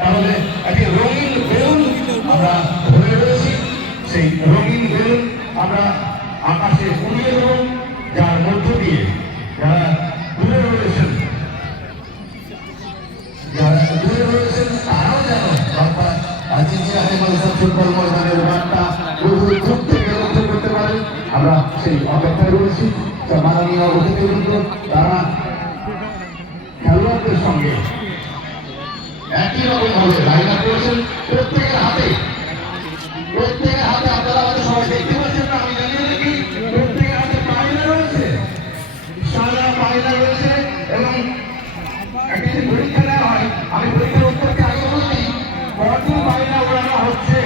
তাহলে একটি রঙিন বেলুন আমরা ধরে রয়েছি, সেই রঙিন বেলুন আমরা আকাশে উড়িয়ে দেব, যার মধ্য দিয়ে যারা দূরে রয়েছেন তারাও যেন ফুটবল ময়দানের মাঠটা দূর থেকে লক্ষ্য করতে পারেন। আমরা সেই অপেক্ষায় রয়েছি। মাননীয় অতিথিবৃন্দ তারা খেলোয়াড়দের সঙ্গে একই রকম ভাবে লাইন আপ করেছেন। প্রত্যেকের হাতে আপনারা আমাদের সবাই দেখতে পাচ্ছেন না, আমি জানিয়ে দেখি প্রত্যেকের হাতে পায়রা রয়েছে, সাদা পায়রা রয়েছে। এবং একটি পরীক্ষা দেওয়া হয়, আমি পরীক্ষার উত্তরকে আগে বলছি কত পায়রা ওড়ানো হচ্ছে।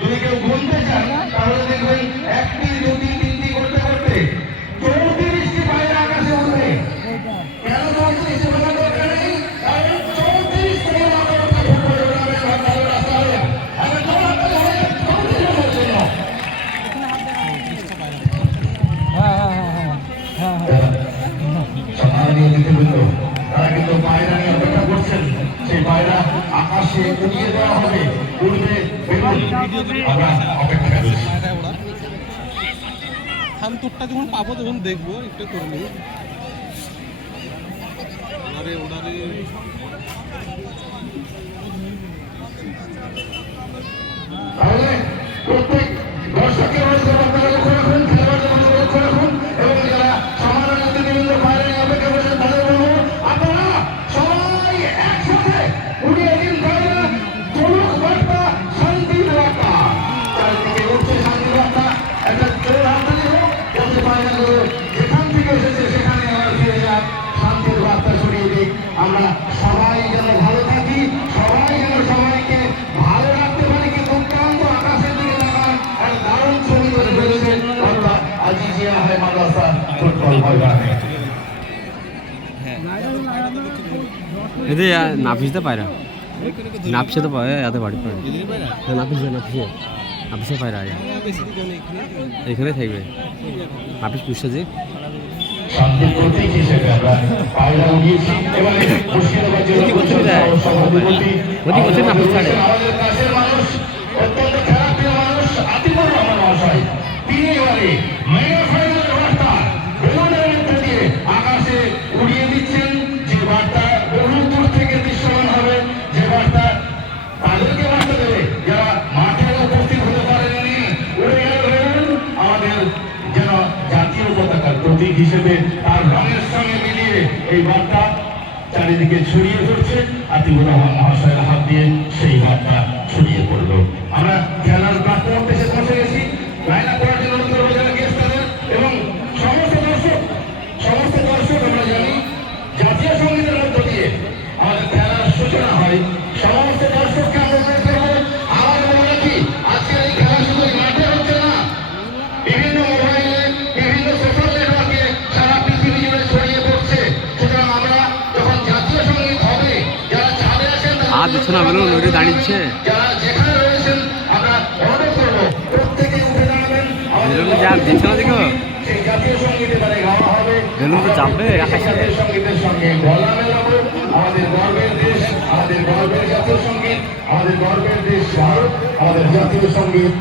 যদি কেউ গুনতে চান তাহলে দেখবেন 1টি 2টি 3টি করতে করতে 34টি পায়রা আকাশে উঠবে। কেন 34 বলার দরকার নেই, কারণ 34 থেকে মাত্র ফুটবল টুর্নামেন্ট ভালো রাস্তা হবে। এখন তোমাদের হবে 34 জনের জন্য। সম্মানীয় অতিথিবৃন্দ তারা কিন্তু পায়রা নিয়ে অপেক্ষা করছেন। সেই পায়রা আকাশে উড়িয়ে দেওয়া হবে, উড়বে বেলুন। আমরা অপেক্ষা করছি। हम তোরটা যখন পাবো তখন দেখবো, একটু করবো ওড়ারে ওড়ারে। তাহলে প্রত্যেক দর্শকের আপনারা লক্ষ্য রাখুন, খেলোয়াড়দের লক্ষ্য রাখুন এবং যারা সম্মানীয় অতিথিবৃন্দ পায়রা নিয়ে অপেক্ষা করছেন তাদের বলবো আপনারা সবাই একসাথে উড়িয়ে দিন পায়রা। চলুক বার্তা, শান্তির বার্তা, চারিদিকে উঠছে শান্তির বার্তা। একটা জোর হাততালি হোক, যাতে পায়রাগুলো যেখান থেকে এসেছে সেখানে আমরা ফিরে যাক, শান্তির বার্তা ছড়িয়ে দিক। আমরা সবাই যেন ভালো থাকি, সবাই যেন সবাইকে ভালো রাখতে পারি। কিন্তু দুর্দান্ত আকাশের দিকে তাকান, এক দারুণ ছবি করে ফেলেছে অর্থাৎ আজিজিয়া হাই মাদ্রাসা ফুটবল ময়দানে। এতে নাফিসতে পায়রা নাফিসে তো পায় এত বাড়ি পায় নাফিসে পায়রা এখানে থাকবে। নাফিস পুষছে যে শান্তির প্রতীক হিসেবে আমরা পায়রা উড়িয়েছি। এবারে মুর্শিদাবাদ জেলা আমাদের কাছের মানুষ, অত্যন্ত খেলাপ্রিয় মানুষ আতিকুর রহমান মহাশয়, তিনি এবারে মেগা ফাইনালের বার্তা বেলুনের মধ্যে দিয়ে আকাশে উড়িয়ে দিচ্ছেন। যে বার্তা বহু দূর থেকে দৃশ্যমান হবে, যে বার্তা তাদেরকে বার্তা দেবে যারা মাঠে উপস্থিত হতে পারেননি। উড়ে গেল বেলুন, আমাদের যেন জাতীয় পতাকার প্রতীক হিসেবে তার রঙের সঙ্গে মিলিয়ে এই বার্তা চারিদিকে ছড়িয়ে পড়ছে। আতিকুর রহমান মহাশয়ের হাত দিয়ে সেই বার্তা ছড়িয়ে পড়ল। আমরা খেলার প্রাথমিক দেশে পৌঁছে গেছি। লাইন আপ করার জন্য অনুরোধ করবো যারা গেস্ট তাদের এবং সমস্ত দর্শক আমরা জানি জাতীয় সঙ্গীতের মধ্য দিয়ে আমাদের খেলার সূচনা হয়। সমস্ত দর্শককে আমরা অনুরোধ করবো, আবার বলে রাখি আজকের এই খেলা শুধু মাঠে হচ্ছে না, বিভিন্ন মোবাইলে বিভিন্ন সোশ্যাল নেটওয়ার্কে সারা পৃথিবী জুড়ে ছড়িয়ে পড়ছে। সুতরাং আমরা যখন জাতীয় সঙ্গীত হবে, যারা ছাদে আছেন দাঁড়িয়েছে যারা যেখানে রয়েছেন আমরা অনুরোধ করবো প্রত্যেকে উঠে দাঁড়াবেন। সেই জাতীয় সঙ্গীত এবারে গাওয়া হবে। জাতীয় সঙ্গীতের সঙ্গে গলা মেলাবো। আমাদের গর্বের দেশ, আমাদের গর্বের জাতীয় সঙ্গীত, আমাদের গর্বের দেশ ভারত, আমাদের জাতীয় সঙ্গীত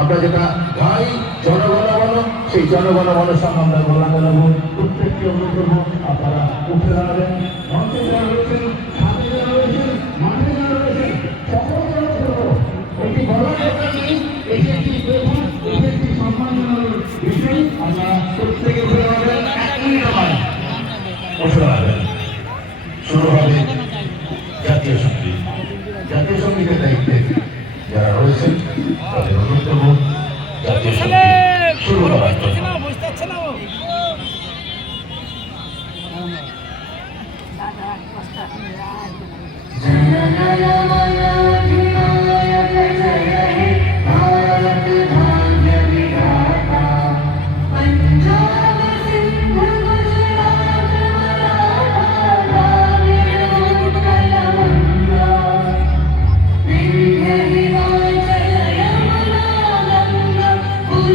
আমরা যেটা গাই জনগণ সেই জনগণ সঙ্গে আমরা গলা মেলাবো। প্রত্যেককে অনুরোধ করবো আপনারা উঠে দাঁড়াবেন। মঞ্চে যারা রয়েছেন, ছাদে যারা রয়েছেন, মাঠে যারা রয়েছেন, সকলকে অনুরোধ করবো একটি গলা দরকার নেই, এটি একটি প্রধান, এটি একটি সম্মানজনক বিষয়। আমরা প্রত্যেকে উঠে দাঁড়াবেন। 1 মিনিট আমার উঠে দাঁড়াবেন। শুরু হবে জাতীয় সঙ্গীত। জাতীয় সঙ্গীতের দায়িত্বে যারা রয়েছেন তাদের অনুরোধ করবো জাতীয় সঙ্গীত শুরু করার জন্য। Thank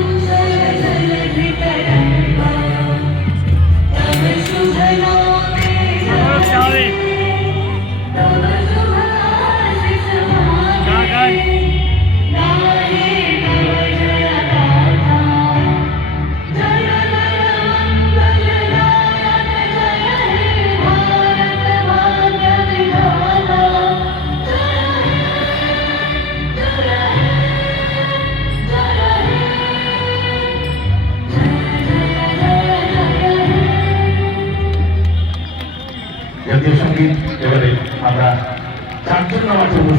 you. উপস্থিত। এবারে আমরা চারজন মাঠে উপস্থিত।